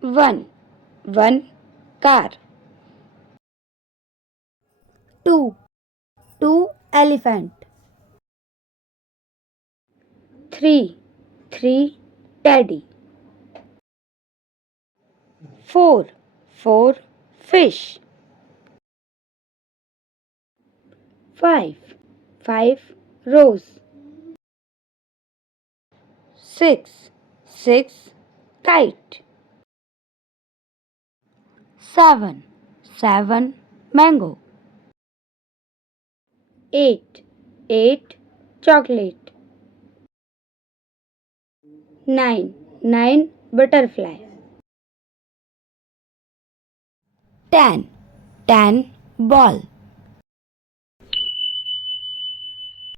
1. One car. 2. Two elephant. 3. Three teddy. 4. Four fish. 5. Five rose. 6. Six kite. 7. Seven mango. 8. Eight chocolate. 9. Nine butterfly. 10. 10 ball.